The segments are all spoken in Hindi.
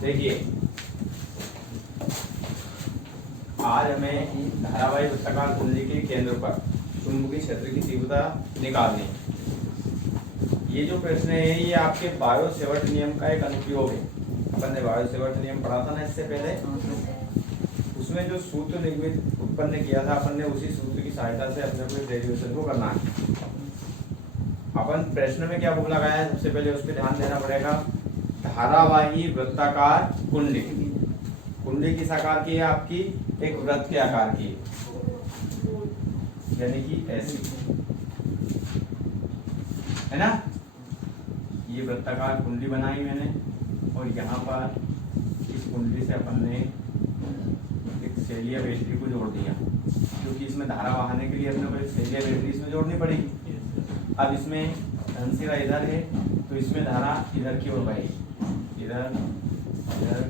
देखिए आज हमें धारावाही वृत्ताकार कुंडली के केंद्र पर चुंबकीय क्षेत्र की तीव्रता निकालनी है। ये जो प्रश्न है ये आपके बायो-सेवर्ट नियम का एक अनुप्रयोग है। अपन ने बायो-सेवर्ट नियम पढ़ा था ना इससे पहले, उसमें जो सूत्र निर्मित उत्पन्न किया था अपन ने, उसी सूत्र की सहायता से अपने को डेरिवेशन को करना है। अपन प्रश्न में क्या बुक लगाया है, सबसे पहले उस पर ध्यान देना पड़ेगा। धारावाही वृत्ताकार कुंडली, कुंडली किस आकार की है आपकी, एक वृत्त के आकार की, यानी कि ऐसी है ना। ये वृत्ताकार कुंडली बनाई मैंने और यहाँ पर इस कुंडली से अपन ने एक सेलिया बैटरी को जोड़ दिया, क्योंकि इसमें धारा बहाने के लिए अपने को एक सेलिया बैटरी इसमें जोड़नी पड़ेगी। अब इसमें धनशिरा इधर है तो इसमें धारा इधर की ओर बहेगी, इधर इधर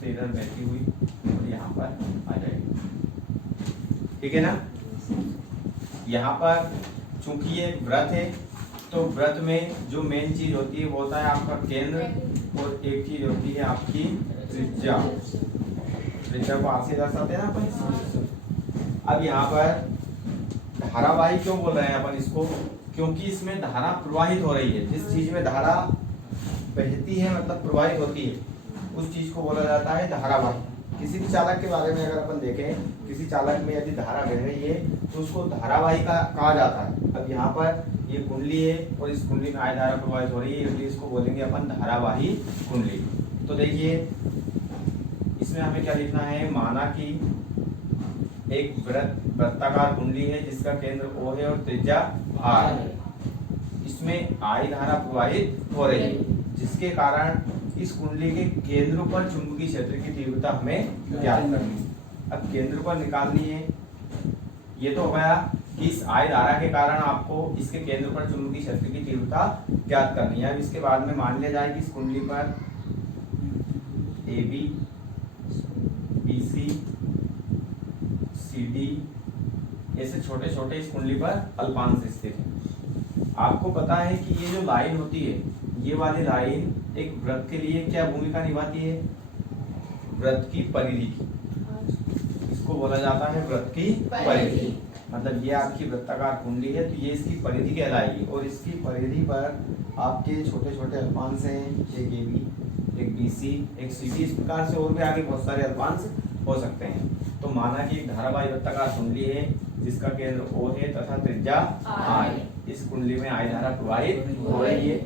से इधर बहती हुई और यहाँ पर आ जाएगी, ठीक है ना। यहाँ पर चूंकि ये व्रत है तो व्रत में जो मेन चीज होती है वो होता है आपका केंद्र, और एक चीज होती है आपकी त्रिज्या। त्रिज्या को आपसे दर्शाते हैं ना अपन। अब यहाँ पर धारावाही क्यों बोल रहे हैं अपन इसको, क्योंकि इसमें धारा प्रवाहित हो रही है। जिस चीज में धारा बहती है मतलब प्रवाहित होती है, उस चीज को बोला जाता है धारावाही। किसी भी चालक के बारे में अगर अपन देखें, किसी चालक में यदि धारा बह रही है तो उसको धारावाही का कहा जाता है। अब यहाँ पर ये कुंडली है और इस कुंडली में आय धारा प्रवाहित हो रही है, इसलिए इसको बोलेंगे अपन धारावाही कुंडली। तो देखिए इसमें हमें क्या लिखना है, माना कि एक वृत्ताकार कुंडली है जिसका केंद्र O है और त्रिज्या R है। इसमें आय धारा प्रवाहित हो रही है, जिसके कारण इस कुंडली के केंद्र पर चुंबकीय क्षेत्र की तीव्रता हमें ज्ञात करनी है। अब केंद्र पर निकालनी है। ये तो हो गया कि इस आय धारा के कारण आपको इसके केंद्र पर चुंबकीय क्षेत्र की तीव्रता ज्ञात करनी है। अब इसके बाद में मान लिया जाए कि इस कुंडली पर AB, BC, CD ऐसे छोटे छोटे इस कुंडली पर अल्पांश स्थित है। आपको पता है कि ये जो लाइन होती है, ये वाली लाइन एक वृत्त के लिए क्या भूमिका निभाती है, वृत्त की परिधि की। इसको बोला जाता है वृत्त की परिधि। मतलब ये आपकी वृत्ताकार कुंडली है तो ये इसकी परिधि कहलाएगी, और इसकी परिधि पर आपके छोटे छोटे अल्पांश हैं, एक AB, एक BC, एक CD। इस प्रकार से और भी आगे बहुत सारे अल्पांश हो सकते हैं। तो माना कि एक धारावाही वृत्ताकार कुंडली है जिसका केंद्र O है तथा त्रिज्या R। इस कुंडली में आय धारा प्रवाहित हो रही है,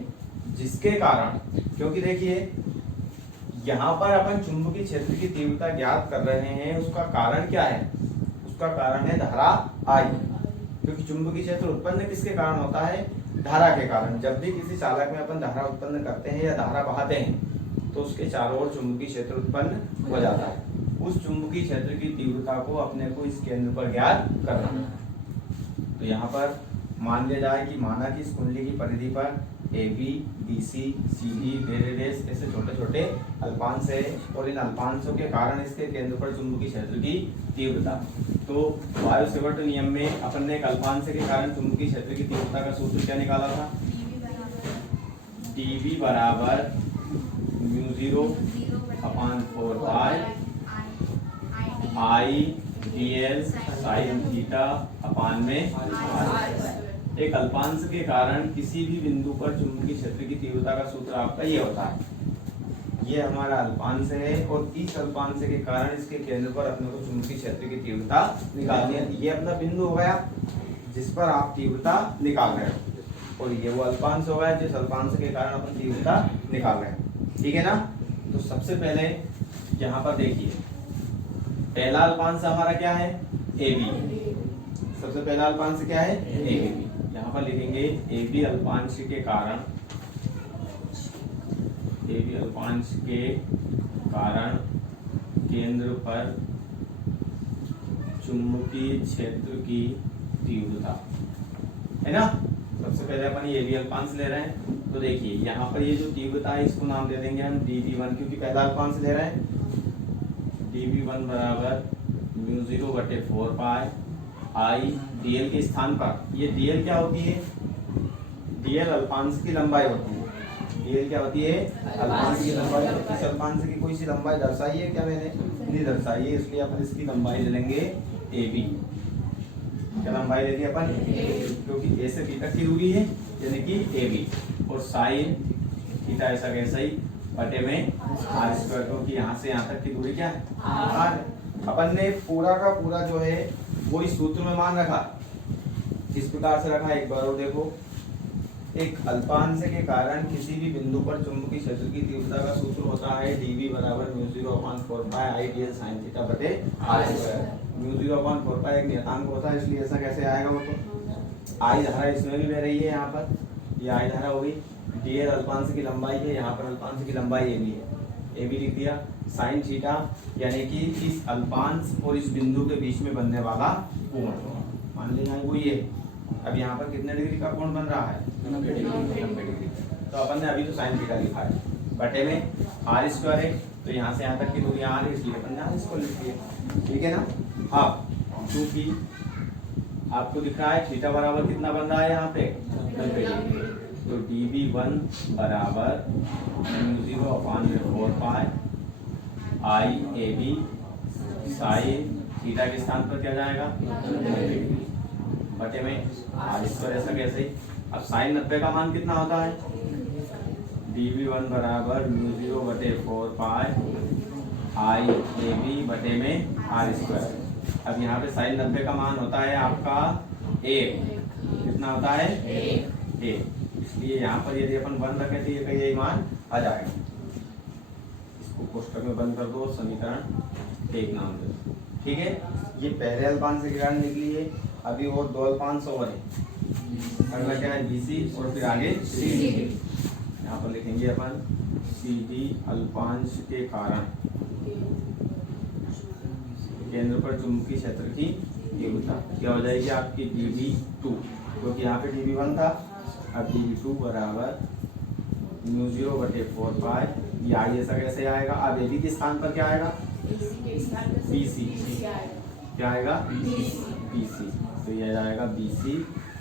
जिसके कारण, क्योंकि देखिए यहाँ पर अपन चुंबकीय क्षेत्र की तीव्रता ज्ञात कर रहे हैं, उसका कारण क्या है, उसका कारण है धारा I। क्योंकि चुंबकीय क्षेत्र उत्पन्न किसके कारण होता है, धारा के कारण। जब भी किसी चालक में अपन धारा उत्पन्न करते हैं या धारा बहाते हैं तो उसके चारों ओर चुंबकीय क्षेत्र उत्पन्न हो जाता है। उस चुंबकीय क्षेत्र की तीव्रता को अपने को इस केंद्र पर ज्ञात करना है। तो यहाँ पर मान लिया जाए कि माना कि इस कुंडली की परिधि पर AB, BC, CD ऐसे छोटे छोटे अल्पांश है, और इन अल्पांशों के कारण इसके केंद्र पर चुंबकीय क्षेत्र की तीव्रता। तो बायो-सेवर्ट नियम में अपन ने एक अल्पांश के कारण चुंबकीय क्षेत्र की तीव्रता का सूत्र क्या निकाला था, dV बराबर μ0/4 पाई I dl sin theta upon में r। एक अल्पांश के कारण किसी भी बिंदु पर चुंबकीय क्षेत्र की तीव्रता का सूत्र आपका ये होता है। ये हमारा अल्पांश है और इस अल्पांश के कारण इसके केंद्र पर अपने को चुंबकीय क्षेत्र की तीव्रता निकालनी है। ये अपना बिंदु हो गया जिस पर आप तीव्रता निकाल रहे हो, और ये वो अल्पांश हो गया जिस अल्पांश के कारण अपन तीव्रता निकाल रहे हैं, ठीक है ना। तो सबसे पहले यहाँ पर देखिए, पहला अल्पांश हमारा क्या है, AB। सबसे पहला अल्पांश क्या है, AB। यहाँ पर लिखेंगे AB अल्पांश के कारण, AB अल्पांश के कारण केंद्र पर चुंबकीय क्षेत्र की तीव्रता, है ना। सबसे पहले अपन ये AB अल्पांश ले रहे हैं। तो देखिए यहाँ पर ये जो तीव्रता है इसको नाम दे देंगे हम dV1, क्योंकि पहला अल्पांश ले रहे हैं। dV1 बराबर μ0/4 पाई I dl के स्थान पर, ये dl क्या होती है, dl अल्पांश की लंबाई होती है। डीएल क्या होती है? अल्पांश की लंबाई। इस अल्पांश की कोई सी लंबाई दर्शाई है क्या मैंने? नहीं दर्शाई है, इसलिए अपन इसकी लंबाई ले लेंगे ए बी। क्या लंबाई लेंगे अपन? क्योंकि ए से बी तक की दूरी है यानी कि ए बी, और साइन थीटा ऐसा कैसा ही बटे में आर स्क्वायर, क्योंकि यहाँ से यहाँ तक की दूरी क्या है? आर। अपन ने पूरा का पूरा जो है वो इस सूत्र में मान रखा, इस प्रकार से रखा। एक बार और देखो, एक अल्पांश के कारण किसी भी बिंदु पर चुंबकीय क्षेत्र की तीव्रता का सूत्र होता है dV बराबर μ0/4 पाई I dl sin थीटा बटे r स्क्वायर। μ0/4 पाई एक नियतांक होता है, इसलिए ऐसा कैसे आएगा? वो तो I धारा इसमें भी बह रही है, यहाँ पर ये I धारा होगी। dl अल्पांश की लंबाई है, यहाँ पर अल्पांश की लंबाई AB है, AB लिख दिया। sin थीटा यानी कि इस अल्पांश और इस बिंदु के बीच में बनने वाला कोण मान लीजिए वो ये। अब यहाँ पर कितने डिग्री का कोण बन रहा है? 90 डिग्री। तो अपन ने अभी तो साइन थीटा लिखा है, बटे में आर स्क्वायर है, तो यहाँ से यहाँ तक की दूरी आर है, इसलिए अपन ने आर स्क्वायर लिख दिया। ठीक है ना? हाँ, क्योंकि आपको दिख रहा है थीटा बराबर कितना बन रहा है यहाँ पे? 90 डिग्री। तो dV1 बराबर μ0/4 पाई I AB साइन थीटा के स्थान पर क्या जाएगा? 90 डिग्री बटे में आर स्क्वायर। ऐसा कैसे ही? अब साइन 90 का मान कितना होता है? dV1 बराबर μ0/4 पाई I AB बटे में आर स्क्वायर। अब यहाँ पे साइन 90 का मान होता है आपका 1। कितना होता है? 1। इसलिए यहाँ पर यदि अपन 1 रखें तो ये का यही मान आ जाएगा। इसको कोष्टक में बंद कर दो, समीकरण 1 नाम दे दो। ठीक है, ये पहले अल्पांश के कारण निकली है। अभी और 2 अल्पांश और है। अगला क्या है? BC और फिर आगे CD। यहाँ पर लिखेंगे अपन CD अल्पांश के कारण केंद्र पर चुंबकीय क्षेत्र की तीव्रता क्या हो जाएगी आपकी? dV2, क्योंकि यहाँ पे dV1 था। अब dV2 बराबर μ0/4 पाई, ये आई ऐसा कैसे आएगा? अब AB के स्थान पर क्या आएगा? BC। क्या आएगा? BC। तो ये आएगा BC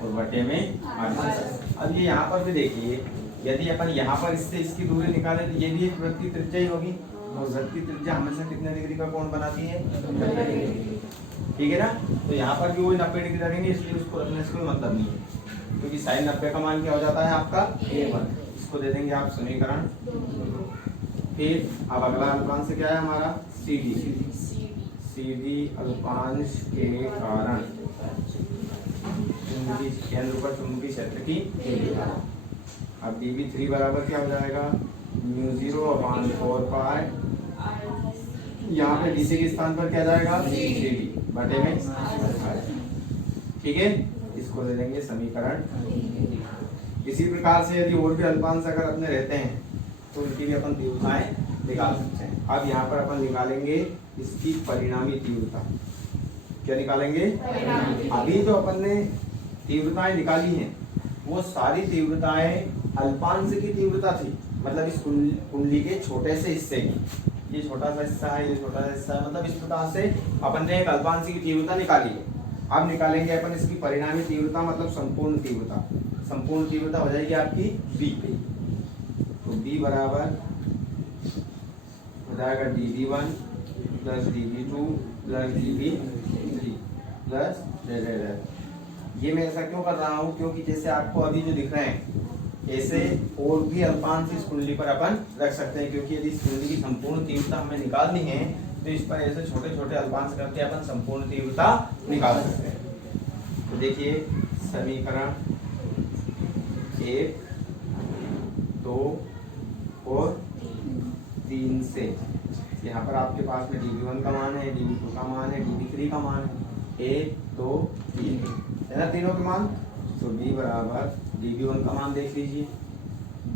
और बटे में आर। अब ये यहाँ पर भी देखिए, यदि अपन यहाँ पर इससे इसकी दूरी निकाले तो ये भी एक वृत्तीय त्रिज्या ही होगी, और वृत्तीय त्रिज्या हमेशा कितने डिग्री का कोण बनाती है? 90 डिग्री। ठीक है ना? तो यहाँ पर भी वही 90 डिग्री रखेंगे, इसलिए उसको रखने से कोई मतलब नहीं है, क्योंकि साइन 90 का मान क्या हो जाता है आपका? A1। इसको दे देंगे आप समीकरण। फिर अब अगला अल्पांश से क्या है हमारा? CD अल्पांश के कारण केंद्र पर चुंबकीय क्षेत्र की तीव्रता। अब dV3 बराबर क्या हो जाएगा? μ0/4 पाई, यहाँ पे DC के स्थान पर क्या जाएगा? CD बटे में। ठीक है, इसको दे देंगे समीकरण। इसी प्रकार से यदि और भी अल्पांश अगर अपने रहते हैं तो उनकी भी अपन तीव्रताएं निकाल सकते हैं। अब यहाँ पर अपन निकालेंगे इसकी परिणामी तीव्रता। क्या निकालेंगे? अभी जो अपन ने तीव्रताएं निकाली हैं वो सारी तीव्रताएं अल्पांश की तीव्रता थी, मतलब इस कुंडली के छोटे से हिस्से की। ये छोटा सा हिस्सा है, ये छोटा सा हिस्सा है, मतलब इस प्रकार से अपन ने एक अल्पांश की तीव्रता निकाली है। अब निकालेंगे अपन इसकी परिणामी तीव्रता, मतलब संपूर्ण तीव्रता। संपूर्ण तीव्रता हो जाएगी आपकी B। तो B बराबर हो जाएगा dV1 plus dV2 plus dV3 plus ये मैं ऐसा क्यों कर रहा हूँ? क्योंकि जैसे आपको अभी जो दिख रहे हैं ऐसे और भी अल्पांश इस कुंडली पर अपन रख सकते हैं, क्योंकि यदि इस कुंडली की संपूर्ण तीव्रता हमें निकालनी है तो इस पर ऐसे छोटे छोटे अल्पांश करके अपन संपूर्ण तीव्रता निकाल सकते हैं। तो देखिए समीकरण 1, 2 और 3 से यहाँ पर आपके पास में dV1 का मान है, dV2 का मान है, dV3 का मान है, 1, 2, 3 है ना, तीनों के मान। तो B बराबर dV1 का मान देख लीजिए,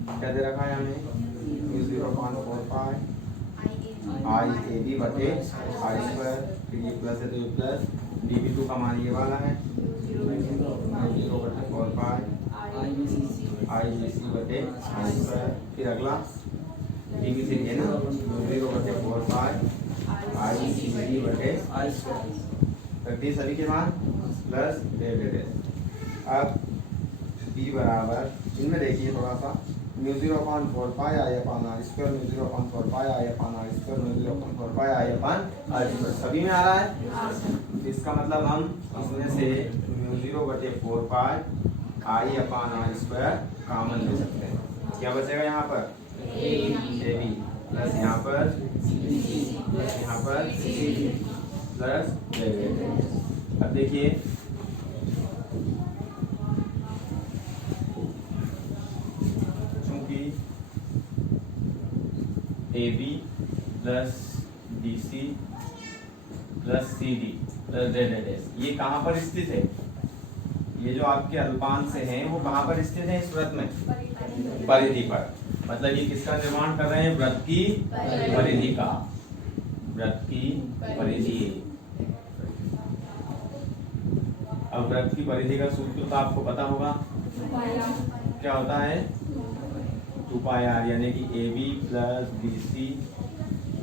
क्या दे रखा है हमें? μ0/4 पाई I AB बटे आर स्क्वायर, फिर ये प्लस है तो ये प्लस। dV2 का मान ये वाला है 0/4 पाई I BC बटे आर स्क्वायर। फिर अगला dV3 है ना, 0/4 पाई I BC बटे आर स्क्वायर। रखिए सभी के मान प्लस। अब B बराबर, इनमें देखिए थोड़ा सा mu 0/4 pi I upon R square, mu 0/4 pi I upon R square, mu 0/4 pi I upon R square. सभी में आ रहा है। तो इसका मतलब हम इसमें से mu 0/4 pi I upon R square common ले सकते हैं। क्या बचेगा यहाँ पर? ए बी प्लस यहाँ पर प्लस यहाँ पर प्लस डेरिवेटिव। अब देखिए चूंकि A B plus D C plus C D plus dead S ये कहाँ पर स्थित है? ये जो आपके अल्पांश हैं वो कहाँ पर स्थित है इस वृत्त में? परिधि पर। मतलब ये किसका निर्माण कर रहे हैं? वृत्त की परिधि का। वृत्त की परिधि। अब वृत्त की परिधि का सूत्र तो आपको पता होगा, क्या होता है? 2 पाई आर, यानी कि A B plus B C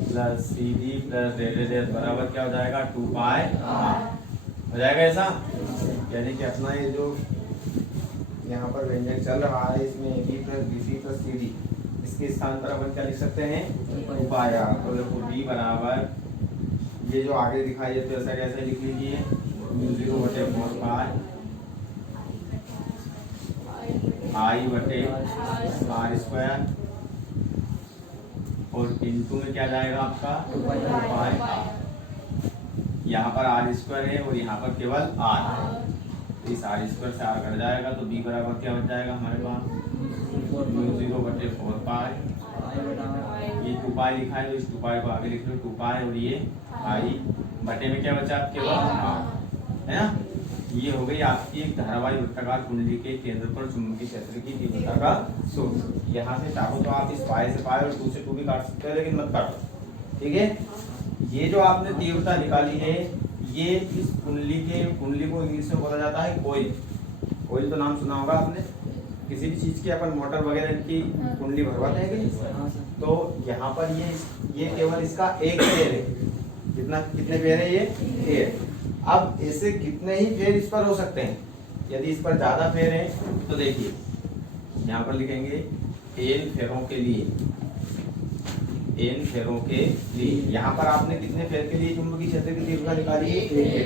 plus C D plus dead S बराबर क्या हो जाएगा? 2 पाई आर हो जाएगा ऐसा। यानी कि अपना ये जो यहाँ पर व्यंजक चल रहा है इसमें A B plus B C plus C D, इसके स्थान पर अपन क्या लिख सकते हैं? 2 पाई आर। तो देखो बी बराबर ये जो आगे दिखाई देते ऐसा कैसे लिख लीजिए? म्यू 0/4 पाई आई बटे आर स्क्वायर और इनटू में क्या जाएगा आपका? 2 पाई आर। यहाँ पर आर स्क्वायर है और यहाँ पर केवल आर है। इस आर स्क्वायर से आर कट जाएगा तो बी बराबर क्या बच जाएगा हमारे पास? म्यू 0/4 पाई, ये 2 पाई लिखा है तो इस 2 पाई को आगे लिख लो 2 पाई और ये आई बटे में क्या बचा? केवल आर है ना। ये हो गई आपकी एक धारावाही वृत्ताकार कुंडली के केंद्र पर चुंबकीय क्षेत्र की तीव्रता का सूत्र। यहाँ से चाहो तो आप इस पाई से पाई और 2 से 2 भी काट सकते हो, लेकिन मत काटो, ठीक है। ये जो आपने तीव्रता निकाली है ये इस कुंडली को इंग्लिश में बोला जाता है कोइल। कोइल तो नाम सुना होगा आपने। किसी भी चीज की अपन मोटर वगैरह की कुंडली भरवाते हैं कि तो यहाँ पर ये केवल इसका एक फेर है। कितने फेर है ये? फेर। अब ऐसे कितने ही फेर इस पर हो सकते हैं। यदि इस पर ज्यादा फेर है तो देखिए यहाँ पर लिखेंगे n फेरों के लिए, n फेरों के लिए। यहाँ पर आपने कितने फेर के लिए चुंबकीय क्षेत्र की तीव्रता निकाली है? 1 के लिए।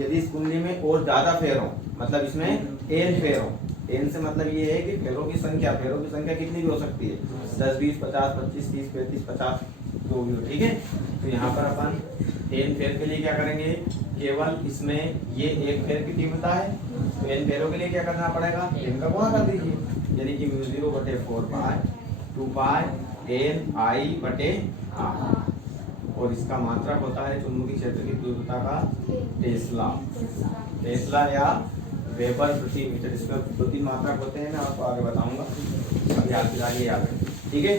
यदि इस कुंडली में और ज्यादा फेर हो, मतलब इसमें n फेर हो, n से मतलब ये है कि फेरों की संख्या कितनी भी हो सकती है, 10 20 50 25 30 35 50 तो भी हो, ठीक है। तो यहाँ पर अपन n फेर के लिए क्या करेंगे? केवल इसमें ये 1 फेर की तीव्रता है तो n फेरों के लिए क्या करना पड़ेगा? n का गुणा कर दीजिए, यानी कि म्यू 0/4 पाई 2 पाई n आई बटे आर। और इसका मात्रक होता है चुंबकीय क्षेत्र की तीव्रता का टेस्ला या वेबर प्रति मीटर स्क्वायर। 2-3 मात्रक होते हैं, मैं आपको आगे बताऊंगा, अभी आप फिलहाल ये याद रखें, ठीक है।